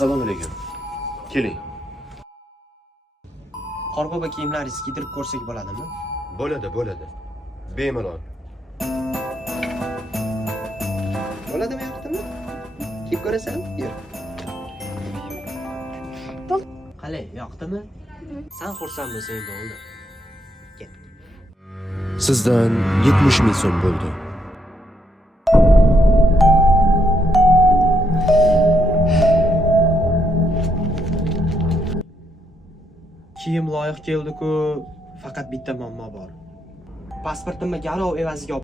Assalomu alaykum. Keling. Qorbobo kiyimlaringizni kiydirib ko'rsak bo'ladimi? Bo'ladi. Bemalol. Bo'ladimi, yoqdimi? Kiyib ko'rasan? Yur. Qalay, yoqdimi? Sen xursand bo'lsang bo'ldi. Kel. Sizdan 70 ming so'm bo'ldi. Kiyim loyiq keldi-ku, faqat bitta muammo bor. Pasportimni garov evaziga